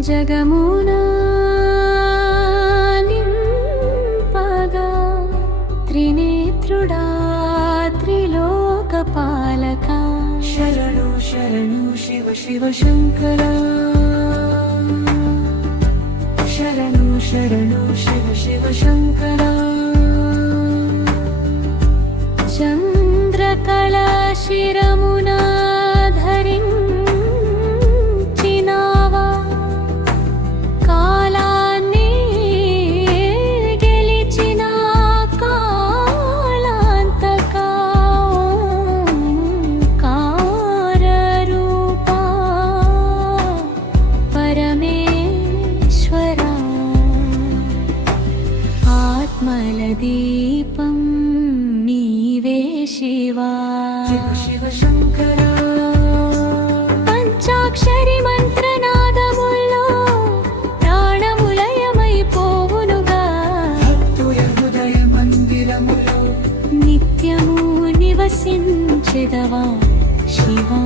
జగమునా నింపగా త్రినేత్రుడా త్రిలోకపాలక. శరణు శరణు శివ శివ శంకర. శరణు శరణు శివ శివ శంకర. చంద్రకళ శిరమునా దీపం నీవే శివా. శివ శంకర పంచాక్షరి నిత్యము నివసించెదవా శివా.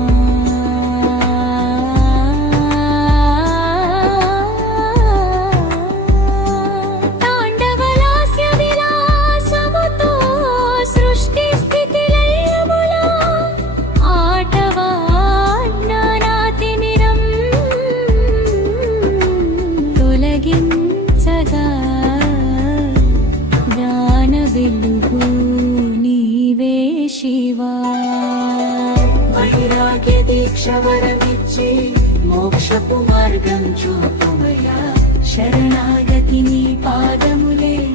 వైరాగ్య వరమిచ్చి మోక్షపు మార్గం చూపుమయా శరణాగతి నీ పాదములే.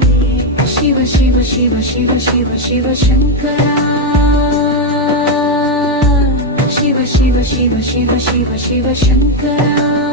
శివ శివ శివ శివ శివ శివ శంకరా. శివ శివ శివ శివ శివ శివ శంకరా.